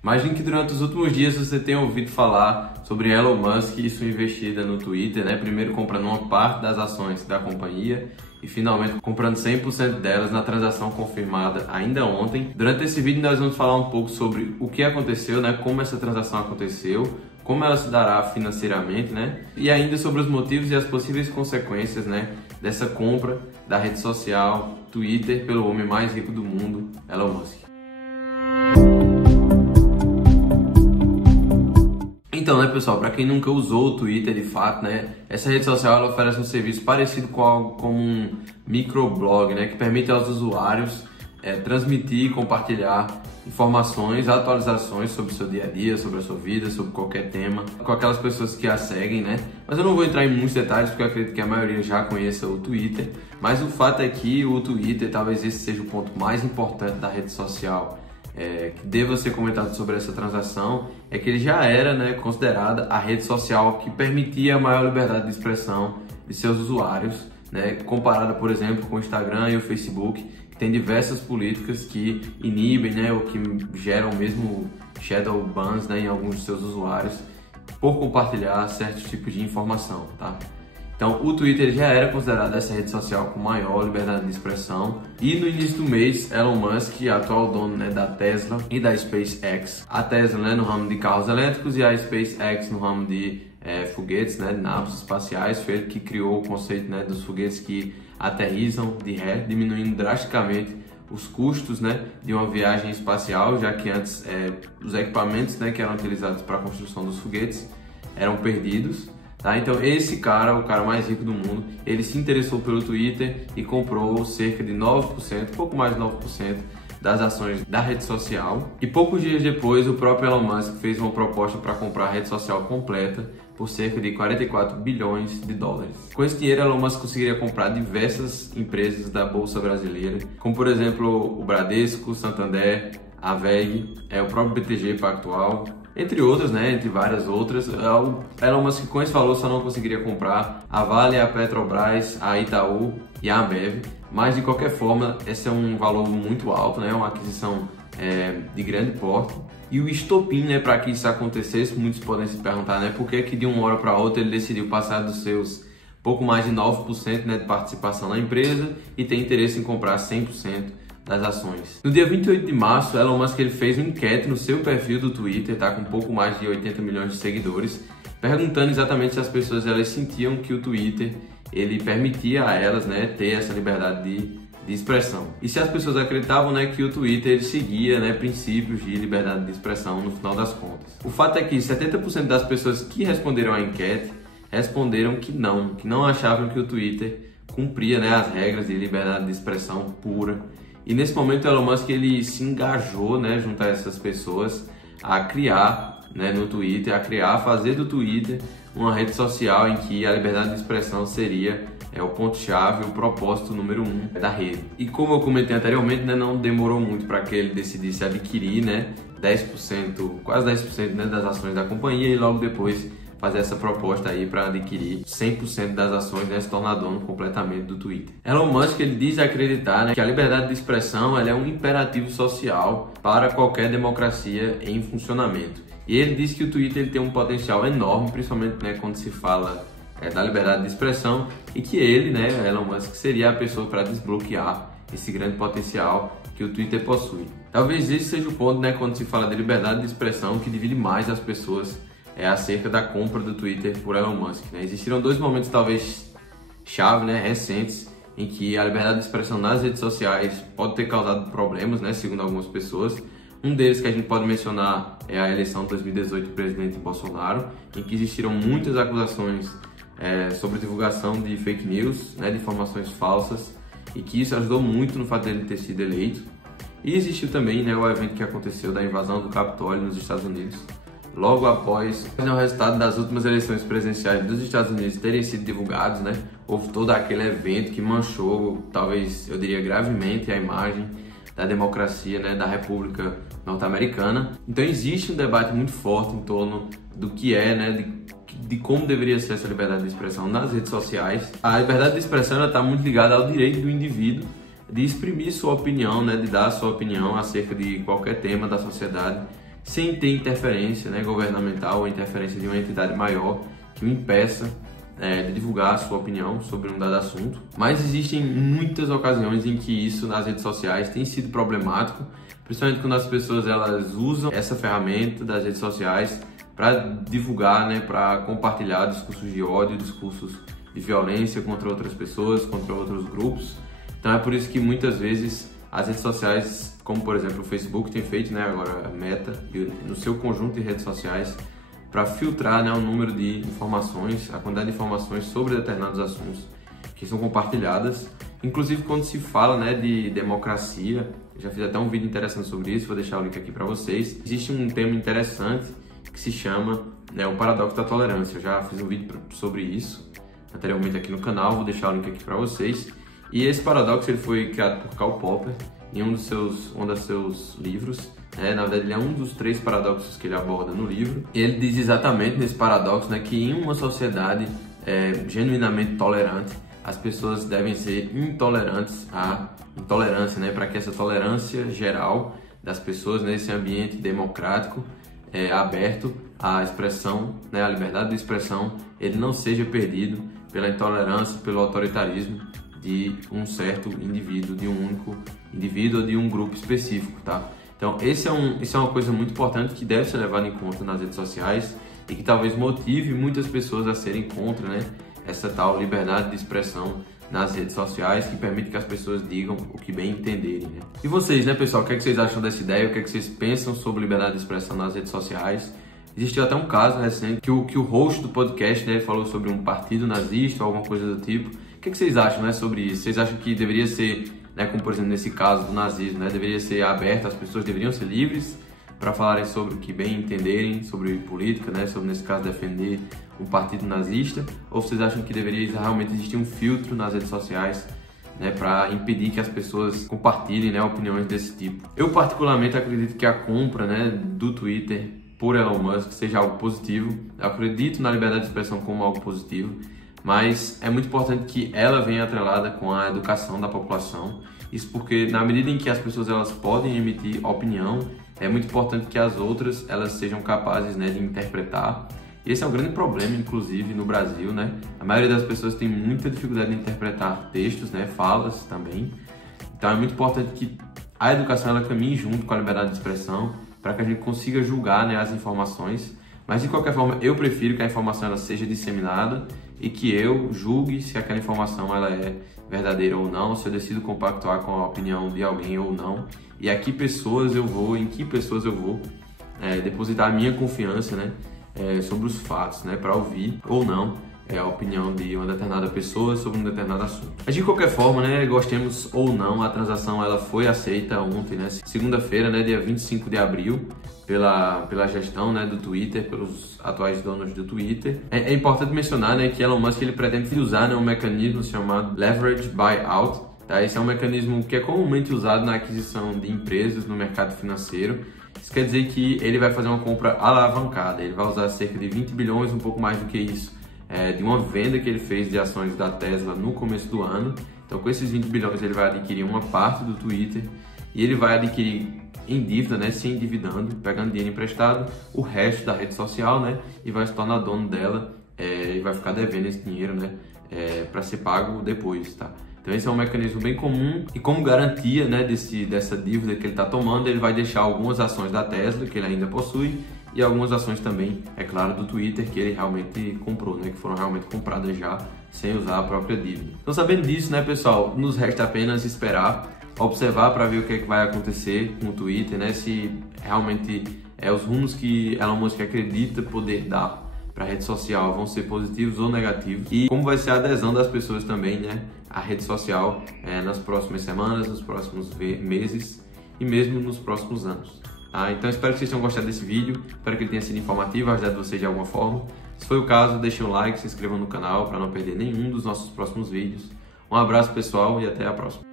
Imagino que durante os últimos dias você tenha ouvido falar sobre Elon Musk e sua investida no Twitter, né? Primeiro comprando uma parte das ações da companhia e finalmente comprando 100% delas na transação confirmada ainda ontem. Durante esse vídeo nós vamos falar um pouco sobre o que aconteceu, né? Como essa transação aconteceu, como ela se dará financeiramente, né? E ainda sobre os motivos e as possíveis consequências, né? Dessa compra da rede social Twitter pelo homem mais rico do mundo, Elon Musk. Então, né, pessoal, para quem nunca usou o Twitter de fato, né, essa rede social ela oferece um serviço parecido com algo como um microblog, né, que permite aos usuários transmitir e compartilhar informações, atualizações sobre o seu dia a dia, sobre a sua vida, sobre qualquer tema, com aquelas pessoas que a seguem, né? Mas eu não vou entrar em muitos detalhes porque eu acredito que a maioria já conheça o Twitter, mas o fato é que o Twitter, talvez esse seja o ponto mais importante da rede social que deva ser comentado sobre essa transação, é que ele já era, né, considerada a rede social que permitia a maior liberdade de expressão de seus usuários, né, comparada, por exemplo, com o Instagram e o Facebook, que tem diversas políticas que inibem, né, ou que geram mesmo shadow bans, né, em alguns de seus usuários por compartilhar certos tipos de informação, tá? Então, o Twitter já era considerado essa rede social com maior liberdade de expressão. E no início do mês, Elon Musk, atual dono, né, da Tesla e da SpaceX, a Tesla, né, no ramo de carros elétricos e a SpaceX no ramo de foguetes, né, de naves espaciais, foi ele que criou o conceito, né, dos foguetes que aterrissam de ré, diminuindo drasticamente os custos, né, de uma viagem espacial, já que antes os equipamentos, né, que eram utilizados para a construção dos foguetes eram perdidos. Tá? Então esse cara, o cara mais rico do mundo, ele se interessou pelo Twitter e comprou cerca de 9%, pouco mais de 9% das ações da rede social. E poucos dias depois, o próprio Elon Musk fez uma proposta para comprar a rede social completa por cerca de 44 bilhões de dólares. Com esse dinheiro, Elon Musk conseguiria comprar diversas empresas da Bolsa Brasileira, como por exemplo o Bradesco, Santander, a VEG, o próprio BTG Pactual, entre outras, né, entre várias outras. O Elon Musk com esse valor só não conseguiria comprar a Vale, a Petrobras, a Itaú e a Ambev, mas de qualquer forma esse é um valor muito alto, né, uma aquisição de grande porte. E o estopim, né, para que isso acontecesse, muitos podem se perguntar, né, por que de uma hora para outra ele decidiu passar dos seus pouco mais de 9%, né, de participação na empresa e ter interesse em comprar 100% das ações. No dia 28 de março, Elon Musk ele fez uma enquete no seu perfil do Twitter, tá, com pouco mais de 80 milhões de seguidores, perguntando exatamente se as pessoas elas sentiam que o Twitter ele permitia a elas, né, ter essa liberdade de expressão. E se as pessoas acreditavam, né, que o Twitter ele seguia, né, princípios de liberdade de expressão no final das contas. O fato é que 70% das pessoas que responderam à enquete responderam que não achavam que o Twitter cumpria, né, as regras de liberdade de expressão pura. E nesse momento o Elon Musk ele se engajou, né, junto a essas pessoas a criar, né, no Twitter, a fazer do Twitter uma rede social em que a liberdade de expressão seria o ponto-chave, o propósito número 1 da rede. E como eu comentei anteriormente, né, não demorou muito para que ele decidisse adquirir, né, 10%, quase 10%, né, das ações da companhia e logo depois fazer essa proposta aí para adquirir 100% das ações, né, se tornar dono completamente do Twitter. Elon Musk ele diz acreditar, né, que a liberdade de expressão ela é um imperativo social para qualquer democracia em funcionamento. E ele diz que o Twitter ele tem um potencial enorme, principalmente, né, quando se fala da liberdade de expressão, e que ele, né, Elon Musk, seria a pessoa para desbloquear esse grande potencial que o Twitter possui. Talvez esse seja o ponto, né, quando se fala de liberdade de expressão, que divide mais as pessoas acerca da compra do Twitter por Elon Musk, né? Existiram dois momentos talvez chave, né, recentes, em que a liberdade de expressão nas redes sociais pode ter causado problemas, né, segundo algumas pessoas. Um deles que a gente pode mencionar é a eleição de 2018 do presidente Bolsonaro, em que existiram muitas acusações sobre divulgação de fake news, né, de informações falsas, e que isso ajudou muito no fato dele ter sido eleito. E existiu também, né, o evento que aconteceu da invasão do Capitólio nos Estados Unidos, logo após o resultado das últimas eleições presidenciais dos Estados Unidos terem sido divulgados, né, houve todo aquele evento que manchou, talvez eu diria gravemente, a imagem da democracia, né, da República Norte-Americana. Então existe um debate muito forte em torno do que né, de como deveria ser essa liberdade de expressão nas redes sociais. A liberdade de expressão está muito ligada ao direito do indivíduo de exprimir sua opinião, né, de dar sua opinião acerca de qualquer tema da sociedade sem ter interferência, né, governamental ou interferência de uma entidade maior que o impeça de divulgar a sua opinião sobre um dado assunto. Mas existem muitas ocasiões em que isso nas redes sociais tem sido problemático, principalmente quando as pessoas elas usam essa ferramenta das redes sociais para divulgar, né, para compartilhar discursos de ódio, discursos de violência contra outras pessoas, contra outros grupos. Então é por isso que muitas vezes as redes sociais, como por exemplo o Facebook tem feito, né, agora a Meta, no seu conjunto de redes sociais, para filtrar, né, o número de informações, a quantidade de informações sobre determinados assuntos que são compartilhadas. Inclusive quando se fala, né, de democracia, eu já fiz até um vídeo interessante sobre isso, vou deixar o link aqui para vocês. Existe um tema interessante que se chama, né, o paradoxo da tolerância. Eu já fiz um vídeo sobre isso anteriormente aqui no canal, vou deixar o link aqui para vocês. E esse paradoxo ele foi criado por Karl Popper em um dos seus livros. Na verdade, ele é um dos 3 paradoxos que ele aborda no livro. Ele diz exatamente nesse paradoxo, né, que em uma sociedade genuinamente tolerante, as pessoas devem ser intolerantes à intolerância, né, para que essa tolerância geral das pessoas nesse ambiente democrático aberto à expressão, né, à liberdade de expressão, ele não seja perdido pela intolerância, pelo autoritarismo de um certo indivíduo, de um único indivíduo ou de um grupo específico, tá? Então, isso é uma coisa muito importante que deve ser levada em conta nas redes sociais e que talvez motive muitas pessoas a serem contra, né, essa tal liberdade de expressão nas redes sociais, que permite que as pessoas digam o que bem entenderem, né? E vocês, né, pessoal, o que é que vocês acham dessa ideia? O que é que vocês pensam sobre liberdade de expressão nas redes sociais? Existiu até um caso recente que o host do podcast, né, falou sobre um partido nazista ou alguma coisa do tipo. O que é que vocês acham, né, sobre isso? Vocês acham que deveria ser, né, como por exemplo nesse caso do nazismo, né, deveria ser aberto, as pessoas deveriam ser livres para falarem sobre o que bem entenderem, sobre política, né, sobre nesse caso defender um partido nazista? Ou vocês acham que deveria realmente existir um filtro nas redes sociais, né, para impedir que as pessoas compartilhem, né, opiniões desse tipo? Eu particularmente acredito que a compra, né, do Twitter por Elon Musk seja algo positivo. Eu acredito na liberdade de expressão como algo positivo, mas é muito importante que ela venha atrelada com a educação da população. Isso porque na medida em que as pessoas elas podem emitir opinião, é muito importante que as outras elas sejam capazes, né, de interpretar. E esse é um grande problema, inclusive no Brasil, né? A maioria das pessoas tem muita dificuldade de interpretar textos, né, falas também. Então é muito importante que a educação ela caminhe junto com a liberdade de expressão para que a gente consiga julgar, né, as informações. Mas de qualquer forma, eu prefiro que a informação ela seja disseminada e que eu julgue se aquela informação ela é verdadeira ou não, se eu decido compactuar com a opinião de alguém ou não, e em que pessoas eu vou depositar a minha confiança, né, sobre os fatos, né, para ouvir ou não a opinião de uma determinada pessoa sobre um determinado assunto. Mas de qualquer forma, né, gostemos ou não, a transação ela foi aceita ontem, né, segunda-feira, né, dia 25 de abril, pela gestão, né, do Twitter, pelos atuais donos do Twitter. É importante mencionar, né, que Elon Musk ele pretende usar, né, um mecanismo chamado Leverage Buyout. Tá? Esse é um mecanismo que é comumente usado na aquisição de empresas no mercado financeiro. Isso quer dizer que ele vai fazer uma compra alavancada, ele vai usar cerca de 20 bilhões, um pouco mais do que isso, de uma venda que ele fez de ações da Tesla no começo do ano. Então, com esses 20 bilhões, ele vai adquirir uma parte do Twitter e ele vai adquirir em dívida, né, se endividando, pegando dinheiro emprestado, o resto da rede social, né, e vai se tornar dono dela e vai ficar devendo esse dinheiro, né, para ser pago depois, tá? Então esse é um mecanismo bem comum e como garantia, né, dessa dívida que ele está tomando, ele vai deixar algumas ações da Tesla que ele ainda possui e algumas ações também, é claro, do Twitter que ele realmente comprou, né, que foram realmente compradas já sem usar a própria dívida. Então sabendo disso, né, pessoal, nos resta apenas esperar, observar para ver o que é que vai acontecer com o Twitter, né, se realmente os rumos que Elon Musk acredita poder dar para a rede social vão ser positivos ou negativos e como vai ser a adesão das pessoas também, né, à rede social nas próximas semanas, nos próximos meses e mesmo nos próximos anos. Tá? Então espero que vocês tenham gostado desse vídeo, espero que ele tenha sido informativo, ajudado vocês de alguma forma. Se foi o caso, deixem um like, se inscrevam no canal para não perder nenhum dos nossos próximos vídeos. Um abraço pessoal e até a próxima.